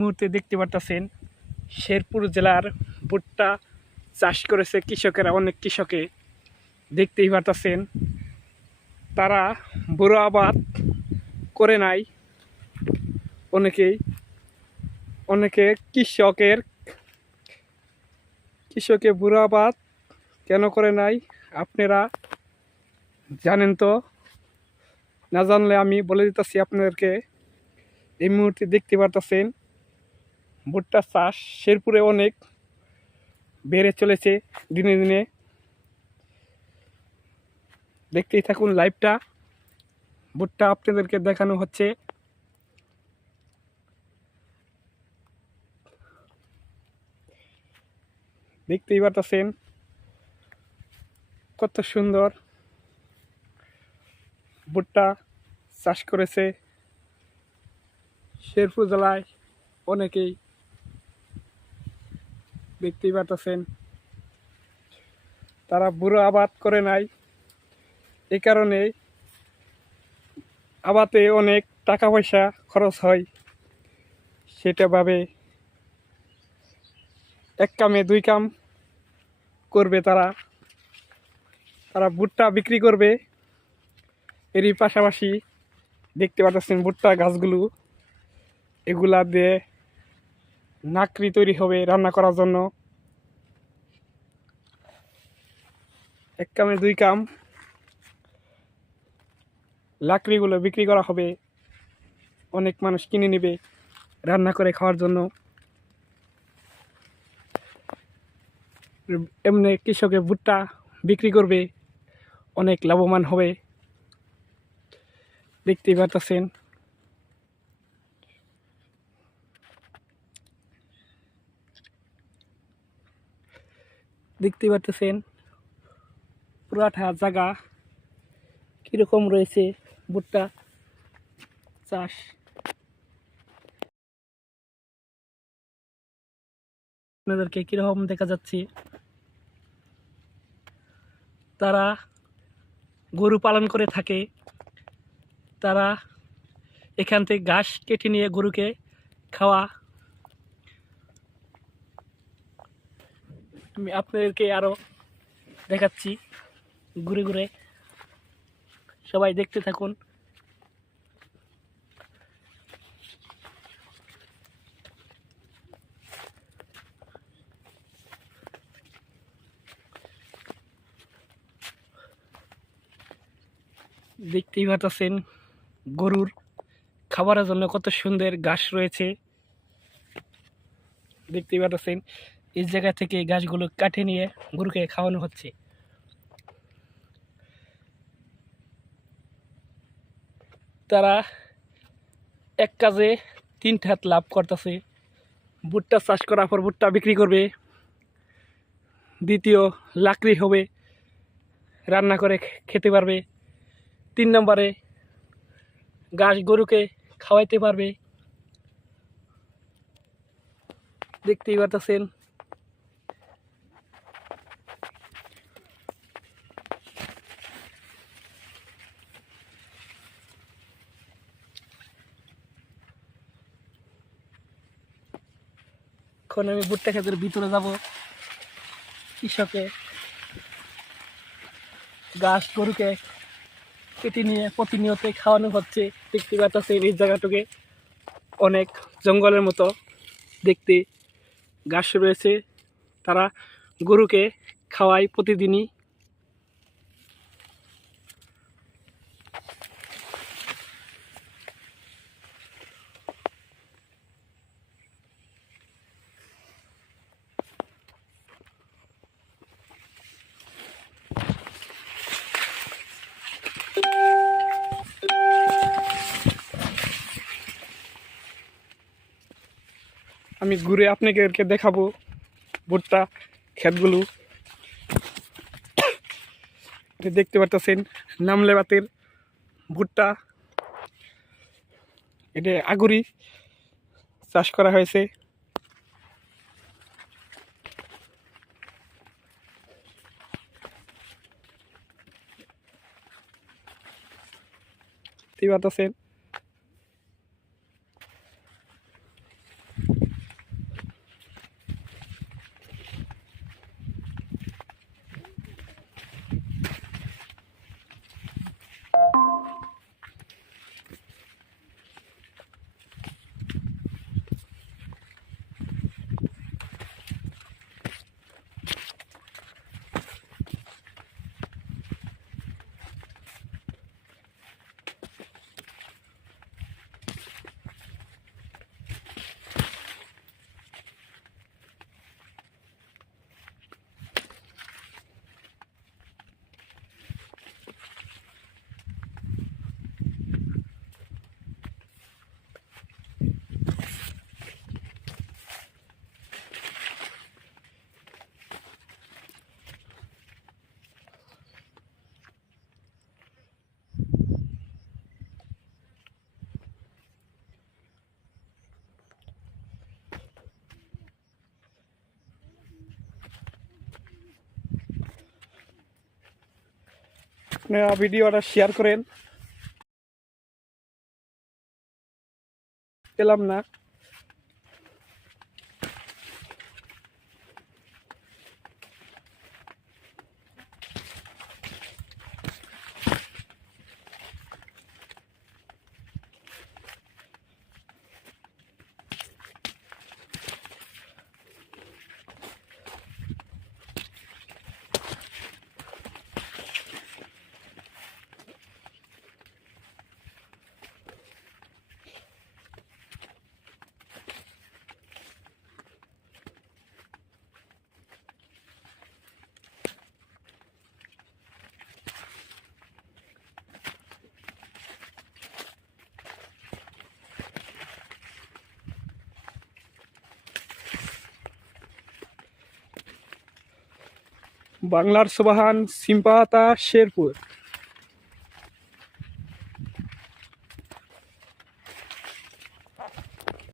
মুহূর্তে দেখতে পারতেছেন শেরপুর জেলার ভুট্টা চাষ করেছে কৃষকেরা, অনেক কৃষকে দেখতেই পারতেছেন। তারা বড় আবাদ করে নাই। অনেকেই, অনেকে কৃষকের, কৃষকে বুড়ো আবাদ কেন করে নাই? আপনারা জানেন তো। না জানলে আমি বলে দিতেছি আপনাদেরকে। এই মুহূর্তে দেখতে পারতেছেন ভুট্টা চাষ শেরপুরে অনেক বেড়ে চলেছে দিনে দিনে। দেখতেই থাকুন লাইভটা ভুট্টা আপনাদেরকে দেখানো হচ্ছে। দেখতেই পারতেছেন কত সুন্দর ভুট্টা চাষ করেছে। শেরপুর জেলায় অনেকেই দেখতেই পারতেছেন। তারা বুড়ো আবাদ করে নাই। এই কারণে আবাদে অনেক টাকা পয়সা খরচ হয়। সেটা ভাবে এক কামে দুই কাম করবে তারা। তারা ভুট্টা বিক্রি করবে। এরই পাশাপাশি দেখতে পাচ্ছেন ভুট্টা গাছগুলো। এগুলা দিয়ে নাকড়ি তৈরি হবে রান্না করার জন্য। এক কামে দুই কাম। লাকড়িগুলো বিক্রি করা হবে। অনেক মানুষ কিনে নেবে রান্না করে খাওয়ার জন্য। এমনি কৃষকে ভুট্টা বিক্রি করবে, অনেক লাভবান হবে। দেখতেই পারতেছেন। দেখতেই পারতেছেন। পুরাটা জায়গা কীরকম রয়েছে ভুট্টা চাষ। আপনাদেরকে কীরকম দেখা যাচ্ছে? তারা গরু পালন করে থাকে। তারা এখান থেকে ঘাস কেটে নিয়ে গরুকে খাওয়া আমি আপনাদেরকে আরও দেখাচ্ছি, ঘুরে ঘুরে। সবাই দেখতে থাকুন। দেখতেই পাচ্ছেন গরুর খাবারের জন্য কত সুন্দর ঘাস রয়েছে। দেখতেই পাচ্ছেন এই জায়গা থেকে গাছগুলো কাটে নিয়ে গরুকে খাওয়ানো হচ্ছে। তারা এক কাজে তিনটা হাত লাভ করতেছে। ভুট্টা চাষ করার পর ভুট্টা বিক্রি করবে। দ্বিতীয়, লাকড়ি হবে। রান্না করে খেতে পারবে। তিন নম্বরে, গাছ গরুকে খাওয়াইতে পারবে। দেখতেই পারতেছেন। এখন আমি ভুট্টা ক্ষেতের ভিতরে যাব। কৃষকে, ঘাস, গরুকে কেটে নিয়ে প্রতিনিয়ত খাওয়ানো হচ্ছে। দেখতে পাচ্ছে এই জায়গাটুকে অনেক জঙ্গলের মতো দেখতে। ঘাস রয়েছে, তারা গরুকে খাওয়ায় প্রতিদিনই। আমি ঘুরে আপনাদেরকে দেখাবো ভুট্টা ক্ষেতগুলো। দেখতে পারতেছেন নামলেবাতের ভুট্টা। এটা আগুরি চাষ করা হয়েছে। পারতেছেন ভিডিওটা শেয়ার করেন। পেলাম না। বাংলার সোবাহান সিম্পাহাতা শেরপুর।